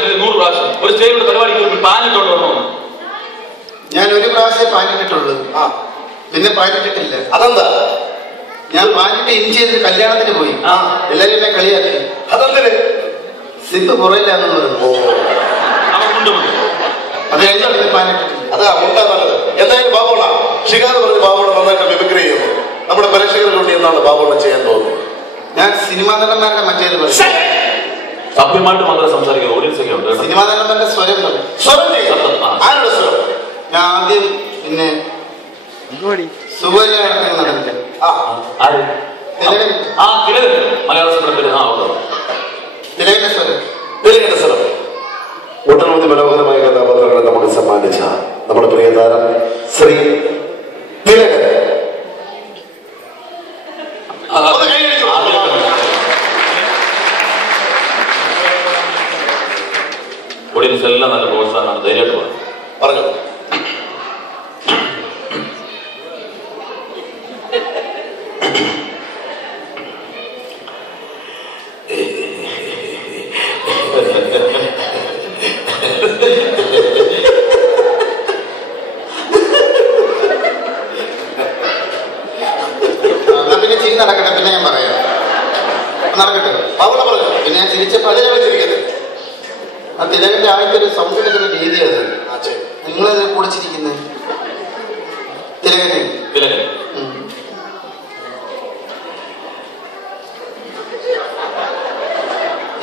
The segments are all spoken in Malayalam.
100 പ്രാവശ്യം ഒരു സ്റ്റേജിലുള്ള പരിപാടിക്ക് പാനിട്ടുണ്ടോ? ഞാൻ ഒരു പ്രാവശ്യം പാനിട്ടിട്ടുള്ളൂ. പിന്നെ പാനിട്ടിട്ടില്ല. അതെന്താ? ഞാൻ പാനിട്ട് ഇൻ ചെയ്ത് കല്യാണത്തിന് പോയി. എല്ലാരും എന്നെ കളിയാക്കി. അതെന്തിന്? സിപ്പ് പുറയില്ലാന്ന് പറഞ്ഞു. അത് കഴിഞ്ഞ പാനിട്ടിട്ടില്ല. അതാ ഉണ്ടാ നല്ലത്. എന്തായാലും ബാബുണ ഷികാദ് പറഞ്ഞ് ബാബുണ നന്നായിട്ട് മിമിക്രി ചെയ്യുന്നു. നമ്മുടെ പ്രേക്ഷകർക്ക് വേണ്ടി എന്താണ് ബാബുണ ചെയ്യാൻ പോകുന്നത്? ഞാൻ സിനിമാ നടന്മാരുടെ മറ്റേത് പറയും. സഭ്യമായിട്ട് മാത്രം സംസാരിക്കുന്നത്. ഓഡിയൻസ് ഒക്കെ ഉണ്ട്. സിനിമാ നടന്മാരുടെ സ്വരം പറയും. സ്വരം ചെയ്യും. ആരുടെ സ്വരം? ഞാൻ ആദ്യം പിന്നെ സുഖം നടന്നില്ല. മലയാള തിലകന്റെ സ്വരം. തിലകന്റെ സ്വരം. ഒട്ടനവധി മനോഹരമായ കഥാപാത്രങ്ങളെ നമുക്ക് സമ്മാനിച്ച നമ്മുടെ പ്രിയ താരം ശ്രീ തിലകൻ. ഓഡിയൻസ് എല്ലാം നല്ല പ്രോത്സാഹനമാണ്. ധൈര്യമായിട്ട് പറഞ്ഞു. പിന്നെ ചിരി നടക്കട്ടെ. പിന്നെ ഞാൻ പറയാം. നടക്കട്ടെ. അവിടെ പറഞ്ഞു. പിന്നെ ഞാൻ ചിരിച്ചപ്പോൾ ചിരിക്കട്ടെ. ആ തിലകന്റെ ആദ്യത്തെ ഒരു സൗണ്ട് എടുക്കുന്ന രീതി അത്. നിങ്ങളത് കുടിച്ചിരിക്കുന്നത് തിലകനെ.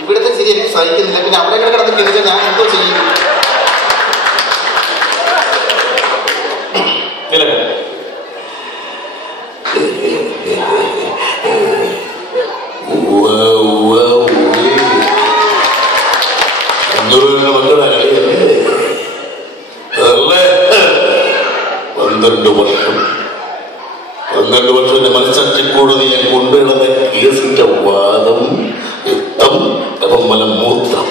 ഇവിടുത്തെ ചിരി എനിക്ക് സഹിക്കുന്നില്ല. പിന്നെ അവിടെ കിടന്ന് കിണിച്ചാൽ ഞാൻ എന്തോ ചെയ്യും? പന്ത്രണ്ട് വർഷം എന്റെ മനസ്സാക്ഷി കോടതി ഞാൻ കൊണ്ടുകിടന്ന കേസിന്റെ വാദം യുദ്ധം മലം മൂത്രം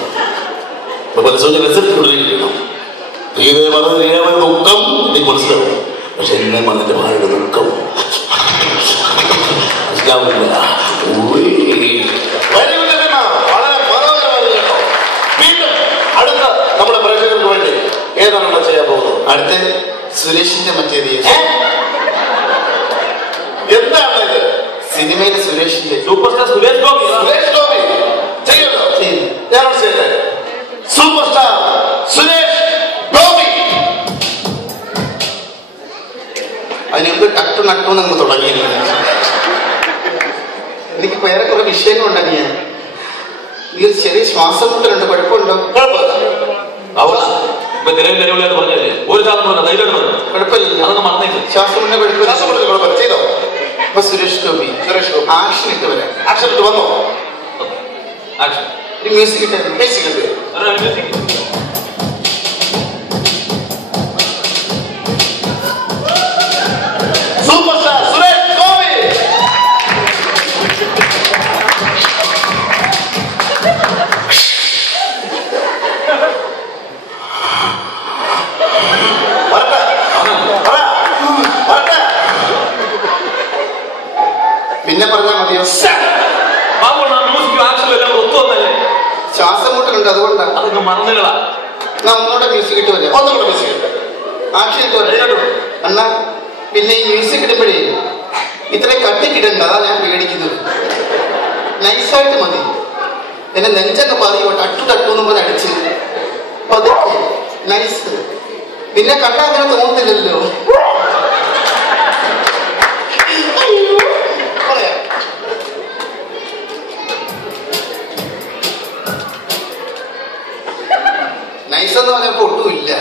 മനസ്സിലാക്കണം. തീരെ പറഞ്ഞ ദുഃഖം എനിക്ക് മനസ്സിലാവും. പക്ഷെ എന്നെ മണ്ണിന്റെ ഭാര്യയുടെ ദുഃഖം മനസ്സിലാവില്ല. വളരെ മനോഹരമായി കേട്ടോ. വീണ്ടും അടുത്ത നമ്മുടെ പ്രേക്ഷകർക്ക് വേണ്ടി ഏതാണ് നമ്മൾ ചെയ്യാൻ പോകുന്നത്? അടുത്ത സുരേഷിന്റെ മറ്റേത്. എന്താണ് ഇത്? സിനിമയിലെ സുരേഷിന്റെ സൂപ്പർ സ്റ്റാർ സുരേഷ് ഗോപി. സുരേഷ് ഗോപി ചെയ്യുന്നു. ഞാനോട് ചെയ്യട്ടെ. Super star Suresh Gopi. അതിനുമുമ്പ് ടട്ടു നട്ടു നമ്മൾ തുടങ്ങിയിരുന്നു. എനിക്ക് വേറെ കുറെ വിഷയങ്ങളുണ്ടെങ്കിൽ ഞാൻ ഈ ഒരു ചെറിയ ശ്വാസം മുട്ടലുണ്ട്. കുഴപ്പമുണ്ടോ? പറഞ്ഞല്ലേ ഒരു കുഴപ്പമില്ല. അതൊക്കെ മറന്നേക്ക്. ശ്വാസം മുട്ട കുഴപ്പമില്ല. ചെയ്തോ? അപ്പൊ സുരേഷ് ഗോപി ആക്ഷൻ ഇട്ട് വരാം. ആക്ഷൻ ഇട്ട് വന്നോ? മ്യൂസിക് ഇട്ട് മ്യൂസിക് ഇട്ട് സൂപ്പർ സ്റ്റാർ സുരേഷ് ഗോപി. പിന്നെ പറഞ്ഞാൽ മതിയോ? ശ്വാസം മുട്ടലുണ്ട്. അതുകൊണ്ടാണ്. അതൊക്കെ മറന്നുകളാ. ഒന്നുകൂടെ മ്യൂസിക് ഇട്ട് വരാം. ഒന്നുകൂടെ മ്യൂസിക് ഇട്ട് ആക്ഷൻ ഇട്ട് വരാം. എന്നാ പിന്നെ ഈ മ്യൂസിക് ഇടുമ്പോഴേ ഇത്രയും കട്ടിക്കിടണ്ട. അതാ ഞാൻ പേടിക്കുന്നത്. നൈസായിട്ട് മതി. എന്നെ നെഞ്ചൊക്കെ പറയോ ടട്ടു ടട്ടു എന്ന് പറഞ്ഞ് അടിച്ച് പതുക്കെ നൈസ്. പിന്നെ കണ്ടാ അങ്ങനെ തോന്നുന്നില്ലല്ലോ. നൈസെന്ന് പറഞ്ഞപ്പോ ഒട്ടുമില്ല.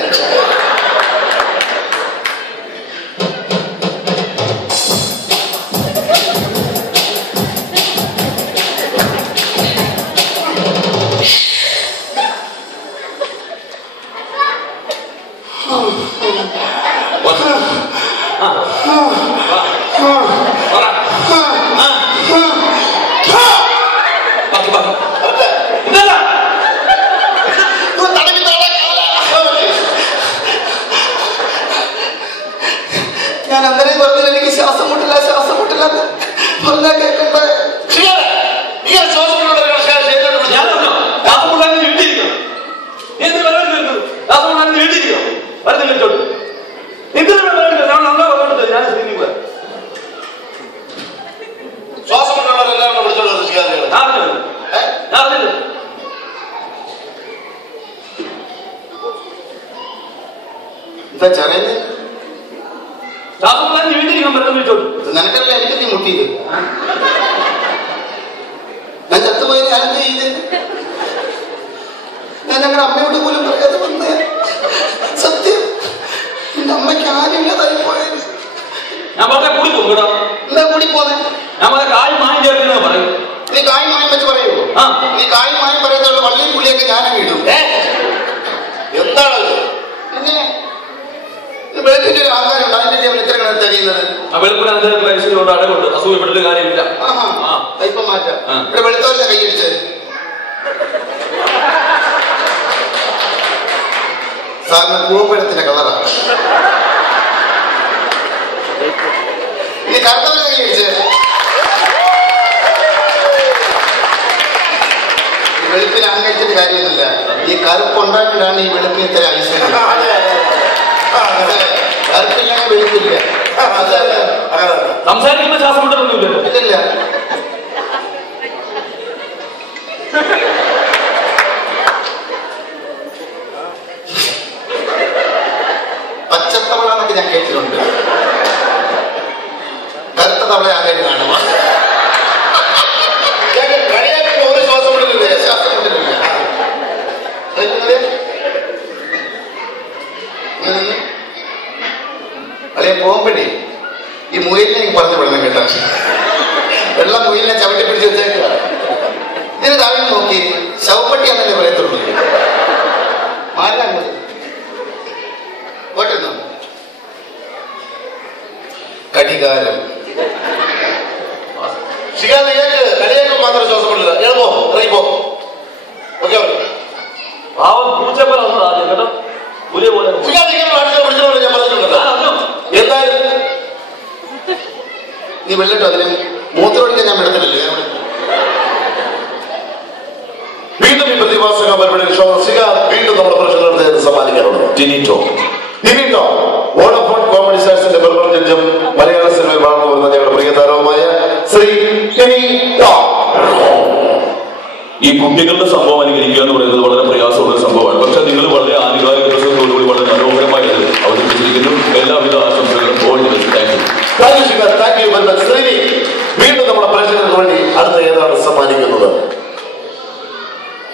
എന്താ ചറയുന്നത്? നിനക്കല്ല എനിക്ക് നീ മുട്ടിയത്. ഞാൻ ചത്തുപോയി. ഞാൻ എന്ത് ചെയ്ത്? ഞാൻ ഞങ്ങളുടെ അമ്മയോട് പോലും പറയാതെ വന്ന സത്യം. എന്റെ അമ്മയ്ക്ക് ആരുമില്ലാതായി പോയത്. എന്താ കൂടി പോന്നെ? നീ കായ് മായം വെച്ച് പറയൂ. നീ കായ് മായം പറയുന്ന വള്ളിയും പുള്ളിയൊക്കെ ഞാനും ഇടും. എന്താണ് പിന്നെ വെളുപ്പിന്റെ ഒരു ആഹാരമുണ്ട്. അതിന്റെ അവൻ ഇത്ര കിടന്ന് തെളിയുന്നത്. ഇപ്പം മാറ്റാം. ഇവിടെ വെളുത്തവരുടെ കൈയടിച്ച് സാറിന് പൂവപ്പഴത്തിന്റെ കളറാണ്. ഇനി കറുത്തവരുടെ കൈയടിച്ച് വെളുപ്പിന് അന്വേഷിച്ചിട്ട് കാര്യമൊന്നുമില്ല. ഈ കറുപ്പ് ഉണ്ടാക്കിയിട്ടാണ് ഈ വെളുപ്പിന് ഇത്ര ഐശ്വര്യം. കറുപ്പില്ലെങ്കിൽ വെളുപ്പില്ല. സംസാരിക്കുന്ന ശ്വാസം വിട്ടൊന്നുമില്ല. ഇല്ല. പച്ചത്തവള എന്നൊക്കെ ഞാൻ കേട്ടിട്ടുണ്ട്. കറുത്ത തവള ആദ്യമായിട്ട് കാണുക. ഒരു ശ്വാസം വിടുന്നില്ല. ശ്വാസം വിട്ടിട്ടില്ല. അല്ലെ പോകുമ്പോഴേ ഈ മുയലിനെ എനിക്ക് പറഞ്ഞു വിടണം കേട്ടോ. വെള്ളം മുയലിനെ ചവിട്ടി പിടിച്ച് വെച്ചേക്കുക. ഇതിന് താഴെ നോക്കി ശവപ്പെട്ടി എന്നല്ലേ പറയത്തുള്ളൂ. മാറ്റാൻ പോട്ടെന്നോ കടികാരം. കളിയാക്കാൻ മാത്രം ശ്വാസം വിടില്ല. എഴുപോ ഇറങ്ങിപ്പോ. ഓക്കെ പാവം പൂച്ചപ്പല വന്നത് ആദ്യം കേട്ടോ. ഒരേ പോലെ വിളിച്ചോളൂ. ഞാൻ പറഞ്ഞിട്ടുണ്ടല്ലോ. എന്തായാലും നീ വെള്ളട്ടോ. അതിന് മൂത്രമൊഴിക്കാൻ ഞാൻ വിടത്തില്ലല്ലോ. വീണ്ടും ഈ പ്രതിഭാസക പരിപാടി ഷോസിക വീണ്ടും നമ്മുടെ പ്രശ്നത്തെ സമ്മാനിക്കാറുണ്ട്. ടിനിറ്റോ വോഡഫോൺ കോമഡി സ്റ്റാർസിന്റെ പ്രമുഖ ജഡ്ജും മലയാള സിനിമയിൽ വളർന്നു വരുന്ന ഞങ്ങളുടെ പ്രിയ താരവുമായ ശ്രീ ടിനിറ്റോ. ഈ കുട്ടികളുടെ സംഭവം അനുകരിക്കുക എന്ന് പറയുന്നത് വളരെ പ്രയാസമുള്ള സംഭവമാണ്. പക്ഷെ നിങ്ങൾ വളരെ ആനുകാലിക പ്രശ്നത്തോടുകൂടി വളരെ മനോഹരമായി അത് അവതരിപ്പിച്ചിരിക്കുന്നു. എല്ലാവിധ ആശംസകളും. വീണ്ടും നമ്മുടെ പ്രേക്ഷകർക്ക് വേണ്ടി അടുത്ത ഏതാണ് സമ്മാനിക്കുന്നത്?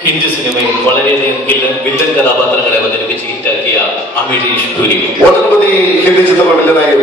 ഹിന്ദി സിനിമയിൽ വളരെയധികം വില്ലൻ കഥാപാത്രങ്ങളെ അവതരിപ്പിച്ച് ഹിറ്റാക്കിയ അമരീഷ് പുരി. ഒട്ടനവധി ഹിന്ദി ചിത്രങ്ങൾ വില്ലനായി